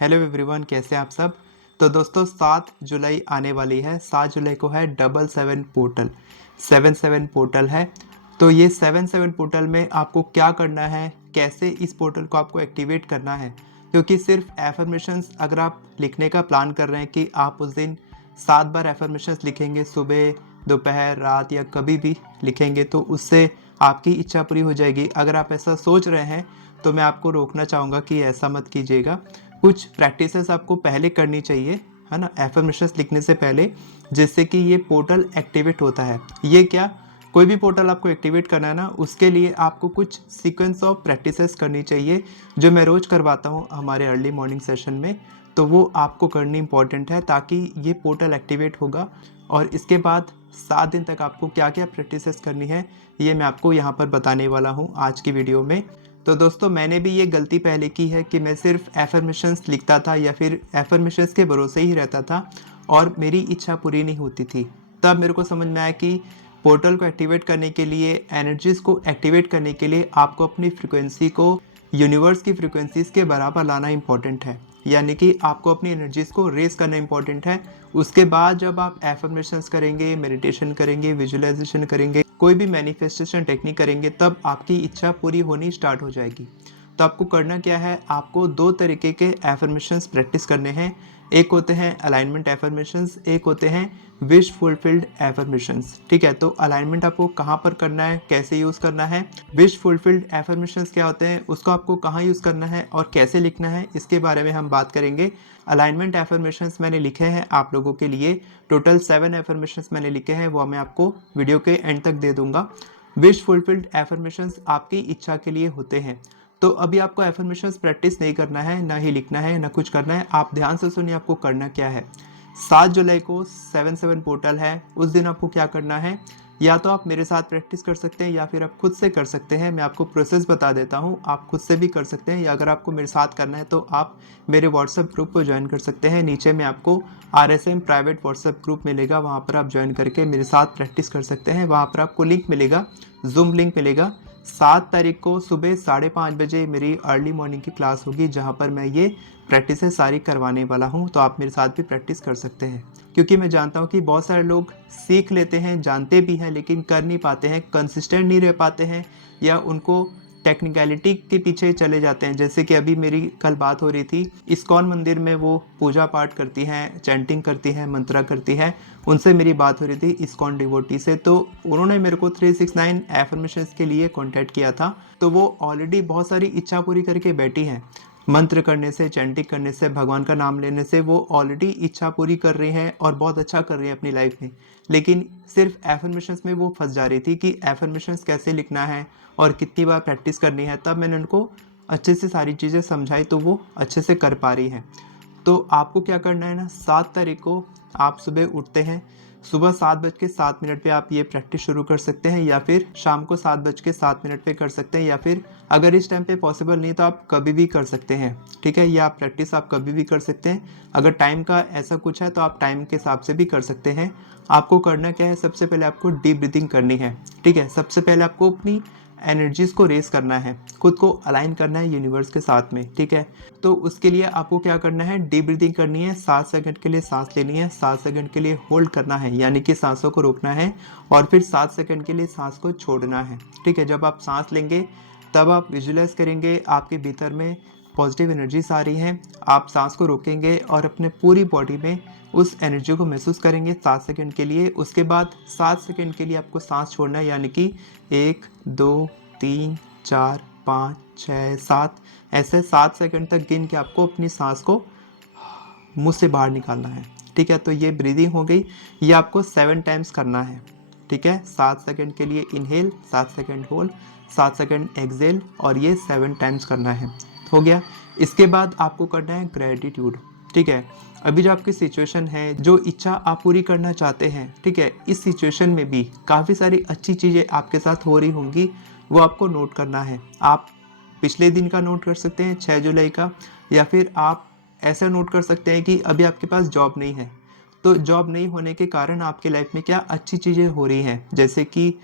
Hello everyone, कैसे हैं आप सब। तो दोस्तों 7 जुलाई आने वाली है। 7 जुलाई को है 77 पोर्टल, 77 पोर्टल है। तो ये 77 पोर्टल में आपको क्या करना है, कैसे इस पोर्टल को आपको एक्टिवेट करना है, क्योंकि सिर्फ एफर्मेशंस अगर आप लिखने का प्लान कर रहे हैं कि आप उस दिन 7 बार एफर्मेशंस लिखेंगे, सुबह दोपहर रात या कभी भी लिखेंगे, तो उससे आपकी इच्छा पूरी हो जाएगी। अगर आप ऐसा सोच रहे हैं तो मैं आपको रोकना चाहूँगा कि ऐसा मत कीजिएगा। कुछ प्रैक्टिसेस आपको पहले करनी चाहिए, है ना, एफर्मेशंस लिखने से पहले, जिससे कि ये पोर्टल एक्टिवेट होता है। ये क्या, कोई भी पोर्टल आपको एक्टिवेट करना है ना, उसके लिए आपको कुछ सीक्वेंस ऑफ प्रैक्टिसेस करनी चाहिए, जो मैं रोज़ करवाता हूँ हमारे अर्ली मॉर्निंग सेशन में। तो वो आपको करनी इंपॉर्टेंट है, ताकि ये पोर्टल एक्टिवेट होगा। और इसके बाद 7 दिन तक आपको क्या क्या प्रैक्टिसेस करनी है, ये मैं आपको यहाँ पर बताने वाला हूँ आज की वीडियो में। तो दोस्तों मैंने भी ये गलती पहले की है कि मैं सिर्फ एफर्मेशंस लिखता था या फिर एफर्मेशंस के भरोसे ही रहता था और मेरी इच्छा पूरी नहीं होती थी। तब मेरे को समझ में आया कि पोर्टल को एक्टिवेट करने के लिए, एनर्जीज़ को एक्टिवेट करने के लिए आपको अपनी फ्रिक्वेंसी को यूनिवर्स की फ्रिक्वेंसीज़ के बराबर लाना इंपॉर्टेंट है, यानी कि आपको अपनी एनर्जीज़ को रेस करना इंपॉर्टेंट है। उसके बाद जब आप एफर्मेशंस करेंगे, मेडिटेशन करेंगे, विजुअलाइजेशन करेंगे, कोई भी मैनिफेस्टेशन टेक्निक करेंगे, तब आपकी इच्छा पूरी होनी स्टार्ट हो जाएगी। तो आपको करना क्या है, आपको 2 तरीके के एफर्मेशंस प्रैक्टिस करने हैं। एक होते हैं अलाइनमेंट एफर्मेशंस, एक होते हैं विश फुलफिल्ड एफर्मेशंस। ठीक है, तो अलाइनमेंट आपको कहाँ पर करना है, कैसे यूज़ करना है, विश फुलफिल्ड एफर्मेशंस क्या होते हैं, उसको आपको कहाँ यूज़ करना है और कैसे लिखना है, इसके बारे में हम बात करेंगे। अलाइनमेंट एफर्मेशंस मैंने लिखे हैं आप लोगों के लिए, टोटल 7 एफर्मेशंस मैंने लिखे हैं, वो मैं आपको वीडियो के एंड तक दे दूंगा। विश फुलफिल्ड एफर्मेशंस आपकी इच्छा के लिए होते हैं। तो अभी आपको एफर्मेशंस प्रैक्टिस नहीं करना है, ना ही लिखना है, ना कुछ करना है। आप ध्यान से सुनिए आपको करना क्या है। 7 जुलाई को 77 पोर्टल है, उस दिन आपको क्या करना है, या तो आप मेरे साथ प्रैक्टिस कर सकते हैं या फिर आप खुद से कर सकते हैं। मैं आपको प्रोसेस बता देता हूँ, आप खुद से भी कर सकते हैं, या अगर आपको मेरे साथ करना है तो आप मेरे व्हाट्सएप ग्रुप को ज्वाइन कर सकते हैं। नीचे में आपको RSM प्राइवेट व्हाट्सएप ग्रुप मिलेगा, वहाँ पर आप ज्वाइन करके मेरे साथ प्रैक्टिस कर सकते हैं। वहाँ पर आपको लिंक मिलेगा, जूम लिंक मिलेगा। 7 तारीख को सुबह 5:30 बजे मेरी अर्ली मॉर्निंग की क्लास होगी, जहाँ पर मैं ये प्रैक्टिसेस सारी करवाने वाला हूँ। तो आप मेरे साथ भी प्रैक्टिस कर सकते हैं, क्योंकि मैं जानता हूँ कि बहुत सारे लोग सीख लेते हैं, जानते भी हैं, लेकिन कर नहीं पाते हैं, कंसिस्टेंट नहीं रह पाते हैं, या उनको टेक्निकलिटी के पीछे चले जाते हैं। जैसे कि अभी मेरी कल बात हो रही थी, इस्कॉन मंदिर में वो पूजा पाठ करती हैं, चैंटिंग करती हैं, मंत्रा करती हैं, उनसे मेरी बात हो रही थी इस्कॉन डिवोटी से। तो उन्होंने मेरे को 369 एफर्मेशंस के लिए कांटेक्ट किया था। तो वो ऑलरेडी बहुत सारी इच्छा पूरी करके बैठी हैं। मंत्र करने से, चैंटिंग करने से, भगवान का नाम लेने से वो ऑलरेडी इच्छा पूरी कर रही हैं और बहुत अच्छा कर रही हैं अपनी लाइफ में। लेकिन सिर्फ एफर्मेशंस में वो फंस जा रही थी कि एफर्मेशंस कैसे लिखना है और कितनी बार प्रैक्टिस करनी है। तब मैंने उनको अच्छे से सारी चीज़ें समझाई, तो वो अच्छे से कर पा रही हैं। तो आपको क्या करना है ना, 7 तारीख को आप सुबह उठते हैं, सुबह 7:07 पे आप ये प्रैक्टिस शुरू कर सकते हैं, या फिर शाम को 7:07 पे कर सकते हैं, या फिर अगर इस टाइम पे पॉसिबल नहीं तो आप कभी भी कर सकते हैं। ठीक है, या प्रैक्टिस आप कभी भी कर सकते हैं। अगर टाइम का ऐसा कुछ है तो आप टाइम के हिसाब से भी कर सकते हैं। आपको करना क्या है, सबसे पहले आपको डीप ब्रीथिंग करनी है। ठीक है, सबसे पहले आपको अपनी एनर्जीज को रेस करना है, खुद को अलाइन करना है यूनिवर्स के साथ में। ठीक है, तो उसके लिए आपको क्या करना है, डीप ब्रीथिंग करनी है। 7 सेकंड के लिए सांस लेनी है, 7 सेकंड के लिए होल्ड करना है, यानी कि सांसों को रोकना है, और फिर 7 सेकंड के लिए सांस को छोड़ना है। ठीक है, जब आप सांस लेंगे तब आप विजुलाइज करेंगे आपके भीतर में पॉजिटिव एनर्जीज आ रही हैं। आप सांस को रोकेंगे और अपने पूरी बॉडी में उस एनर्जी को महसूस करेंगे 7 सेकंड के लिए। उसके बाद 7 सेकंड के लिए आपको सांस छोड़ना है, यानी कि 1 2 3 4 5 6 7, ऐसे 7 सेकंड तक गिन के आपको अपनी सांस को मुंह से बाहर निकालना है। ठीक है, तो ये ब्रीदिंग हो गई, ये आपको 7 टाइम्स करना है। ठीक है, 7 सेकंड के लिए inhale, 7 second hold, 7 second exhale, और ये 7 टाइम्स करना है। हो गया। इसके बाद आपको करना है ग्रेटिट्यूड। ठीक है, अभी जो आपकी सिचुएशन है, जो इच्छा आप पूरी करना चाहते हैं, ठीक है, इस सिचुएशन में भी काफ़ी सारी अच्छी चीज़ें आपके साथ हो रही होंगी, वो आपको नोट करना है। आप पिछले दिन का नोट कर सकते हैं, 6 जुलाई का, या फिर आप ऐसा नोट कर सकते हैं कि अभी आपके पास जॉब नहीं है, तो जॉब नहीं होने के कारण आपके लाइफ में क्या अच्छी चीज़ें हो रही हैं। जैसे कि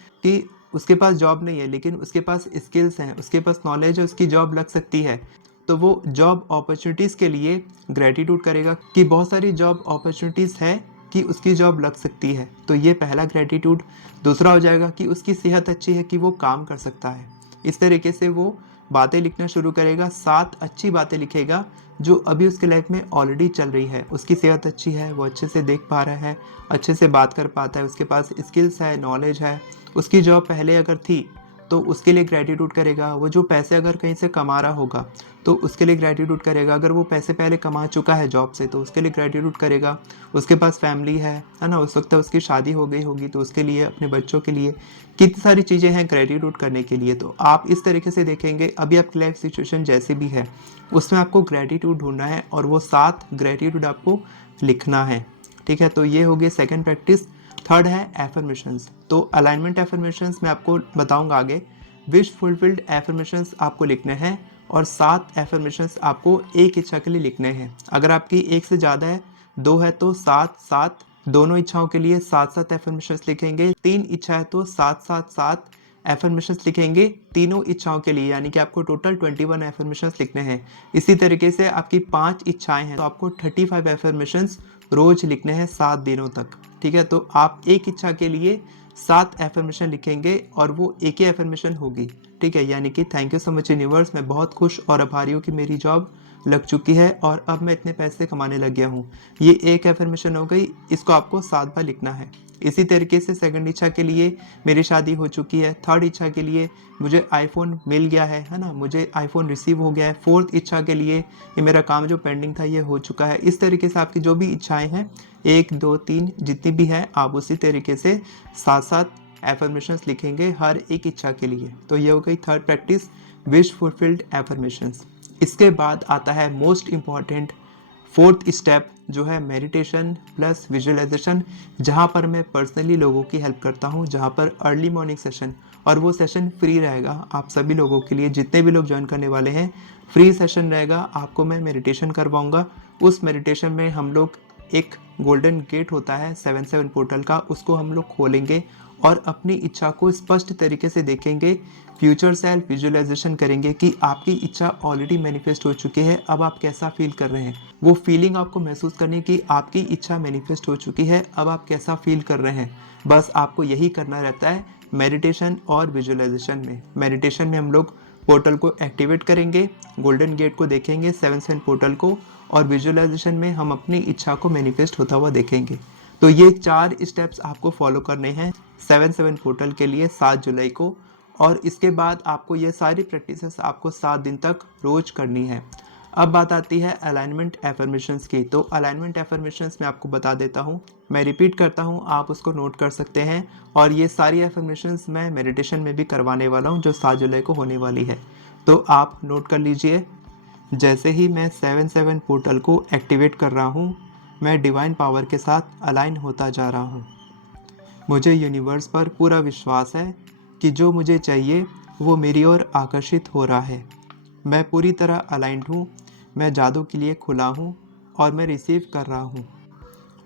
उसके पास जॉब नहीं है लेकिन उसके पास स्किल्स हैं, उसके पास नॉलेज है, उसकी जॉब लग सकती है। तो वो जॉब अपॉर्चुनिटीज़ के लिए ग्रेटिट्यूड करेगा कि बहुत सारी जॉब अपॉर्चुनिटीज़ है कि उसकी जॉब लग सकती है। तो ये पहला ग्रेटिट्यूड। दूसरा हो जाएगा कि उसकी सेहत अच्छी है, कि वो काम कर सकता है। इस तरीके से वो बातें लिखना शुरू करेगा, 7 अच्छी बातें लिखेगा जो अभी उसके लाइफ में ऑलरेडी चल रही है। उसकी सेहत अच्छी है, वो अच्छे से देख पा रहा है, अच्छे से बात कर पाता है, उसके पास स्किल्स है, नॉलेज है, उसकी जॉब पहले अगर थी तो उसके लिए ग्रेटिट्यूड करेगा। वो जो पैसे अगर कहीं से कमा रहा होगा तो उसके लिए ग्रेटिट्यूड करेगा। अगर वो पैसे पहले कमा चुका है जॉब से तो उसके लिए ग्रेटिट्यूड करेगा। उसके पास फैमिली है ना, उस वक्त उसकी शादी हो गई होगी तो उसके लिए, अपने बच्चों के लिए कितनी सारी चीज़ें हैं ग्रेटिट्यूड करने के लिए। तो आप इस तरीके से देखेंगे, अभी आपकी लाइफ सिचुएशन जैसी भी है उसमें आपको ग्रेटिट्यूड ढूंढना है और वो 7 ग्रेटिट्यूड आपको लिखना है। ठीक है, तो ये हो गई सेकेंड प्रैक्टिस। थर्ड है एफर्मेशंस। तो अलाइनमेंट एफर्मेशंस मैं आपको बताऊंगा आगे। विश फुलफिल्ड एफर्मेशंस आपको लिखने हैं और 7 एफर्मेशंस आपको एक इच्छा के लिए लिखने हैं। अगर आपकी एक से ज़्यादा है, 2 है तो 7 दोनों इच्छाओं के लिए 7 एफर्मेशंस लिखेंगे। 3 इच्छा है तो 7 एफर्मेशंस लिखेंगे तीनों इच्छाओं के लिए, यानी कि आपको टोटल 21 एफर्मेशंस लिखने हैं। इसी तरीके से आपकी 5 इच्छाएं हैं तो आपको 35 एफर्मेशंस रोज लिखने हैं 7 दिनों तक। ठीक है, तो आप एक इच्छा के लिए 7 एफर्मेशन लिखेंगे और वो एक ही एफर्मेशन होगी। ठीक है, यानी कि thank you so much universe, मैं बहुत खुश और आभारी हूँ कि मेरी जॉब लग चुकी है और अब मैं इतने पैसे कमाने लग गया हूँ। ये एक एफर्मेशन हो गई, इसको आपको 7 बार लिखना है। इसी तरीके से सेकंड इच्छा के लिए मेरी शादी हो चुकी है। थर्ड इच्छा के लिए मुझे आईफोन मिल गया है ना, मुझे आईफोन रिसीव हो गया है। फोर्थ इच्छा के लिए ये मेरा काम जो पेंडिंग था ये हो चुका है। इस तरीके से आपकी जो भी इच्छाएं हैं 1 2 3 जितनी भी है आप उसी तरीके से 7 एफर्मेशंस लिखेंगे हर एक इच्छा के लिए। तो ये हो गई third practice, wish fulfilled affirmations. इसके बाद आता है मोस्ट इम्पॉर्टेंट फोर्थ स्टेप जो है मेडिटेशन प्लस विजुअलाइजेशन, जहाँ पर मैं पर्सनली लोगों की हेल्प करता हूँ, जहाँ पर अर्ली मॉर्निंग सेशन, और वो सेशन फ्री रहेगा आप सभी लोगों के लिए। जितने भी लोग ज्वाइन करने वाले हैं फ्री सेशन रहेगा, आपको मैं मेडिटेशन करवाऊँगा। उस मेडिटेशन में हम लोग एक गोल्डन गेट होता है 7-7 पोर्टल का, उसको हम लोग खोलेंगे और अपनी इच्छा को स्पष्ट तरीके से देखेंगे। फ्यूचर सेल्फ विजुअलाइजेशन करेंगे कि आपकी इच्छा ऑलरेडी मैनिफेस्ट हो चुकी है, अब आप कैसा फील कर रहे हैं। वो फीलिंग आपको महसूस करनी कि आपकी इच्छा मैनिफेस्ट हो चुकी है, अब आप कैसा फील कर रहे हैं। बस आपको यही करना रहता है मेडिटेशन और विजुअलाइजेशन में। मेडिटेशन में हम लोग पोर्टल को एक्टिवेट करेंगे, गोल्डन गेट को देखेंगे, 7-7 पोर्टल को, और विजुअलाइजेशन में हम अपनी इच्छा को मैनिफेस्ट होता हुआ देखेंगे। तो ये 4 स्टेप्स आपको फॉलो करने हैं 7-7 पोर्टल के लिए 7 जुलाई को। और इसके बाद आपको ये सारी प्रैक्टिसेस आपको 7 दिन तक रोज करनी है। अब बात आती है अलाइनमेंट एफर्मेशंस की। तो अलाइनमेंट एफर्मेशंस मैं आपको बता देता हूँ, मैं रिपीट करता हूँ, आप उसको नोट कर सकते हैं। और ये सारी एफर्मेशंस मैं मेडिटेशन में भी करवाने वाला हूँ जो 7 जुलाई को होने वाली है, तो आप नोट कर लीजिए। जैसे ही मैं 7-7 पोर्टल को एक्टिवेट कर रहा हूँ, मैं डिवाइन पावर के साथ अलाइन होता जा रहा हूँ। मुझे यूनिवर्स पर पूरा विश्वास है कि जो मुझे चाहिए वो मेरी ओर आकर्षित हो रहा है। मैं पूरी तरह अलाइंड हूँ, मैं जादू के लिए खुला हूँ और मैं रिसीव कर रहा हूँ।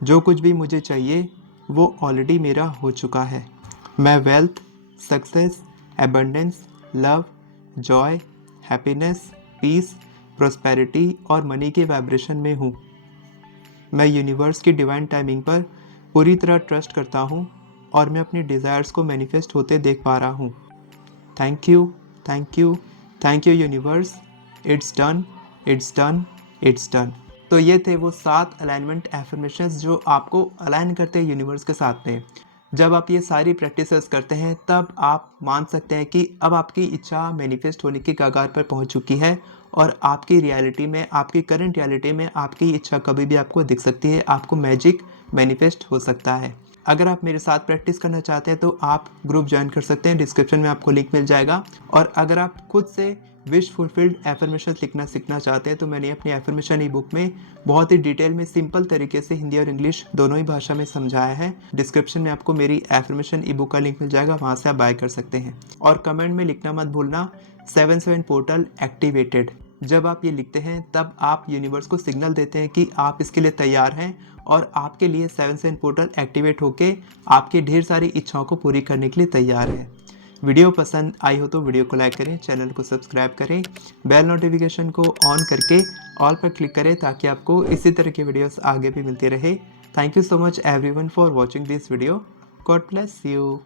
जो कुछ भी मुझे चाहिए वो ऑलरेडी मेरा हो चुका है। मैं wealth, success, abundance, love, joy, happiness, peace, prosperity और मनी के वाइब्रेशन में हूँ। मैं यूनिवर्स की डिवाइन टाइमिंग पर पूरी तरह ट्रस्ट करता हूँ और मैं अपनी डिज़ायर्स को मैनिफेस्ट होते देख पा रहा हूँ। Thank you, thank you, thank you universe, it's done, it's done, it's done. तो ये थे वो 7 अलाइनमेंट एफर्मेशंस जो आपको अलाइन करते हैं यूनिवर्स के साथ में। जब आप ये सारी प्रैक्टिसेस करते हैं तब आप मान सकते हैं कि अब आपकी इच्छा मैनिफेस्ट होने की कगार पर पहुंच चुकी है और आपकी रियलिटी में, आपकी करंट रियलिटी में आपकी इच्छा कभी भी आपको दिख सकती है, आपको मैजिक मैनिफेस्ट हो सकता है। अगर आप मेरे साथ प्रैक्टिस करना चाहते हैं तो आप ग्रुप ज्वाइन कर सकते हैं, डिस्क्रिप्शन में आपको लिंक मिल जाएगा। और अगर आप खुद से विश फुलफिल्ड एफर्मेशन लिखना सीखना चाहते हैं तो मैंने अपनी एफर्मेशन ई बुक में बहुत ही डिटेल में सिंपल तरीके से हिंदी और इंग्लिश दोनों ही भाषा में समझाया है। डिस्क्रिप्शन में आपको मेरी एफर्मेशन ई बुक का लिंक मिल जाएगा, वहाँ से आप बाय कर सकते हैं। और कमेंट में लिखना मत भूलना 7-7 पोर्टल एक्टिवेटेड। जब आप ये लिखते हैं तब आप यूनिवर्स को सिग्नल देते हैं कि आप इसके लिए तैयार हैं और आपके लिए 7-7 पोर्टल एक्टिवेट होके आपके ढेर सारी इच्छाओं को पूरी करने के लिए तैयार है। वीडियो पसंद आई हो तो वीडियो को लाइक करें, चैनल को सब्सक्राइब करें, बेल नोटिफिकेशन को ऑन करके ऑल पर क्लिक करें ताकि आपको इसी तरह की वीडियोस आगे भी मिलती रहे। Thank you so much everyone for watching this video. God bless you.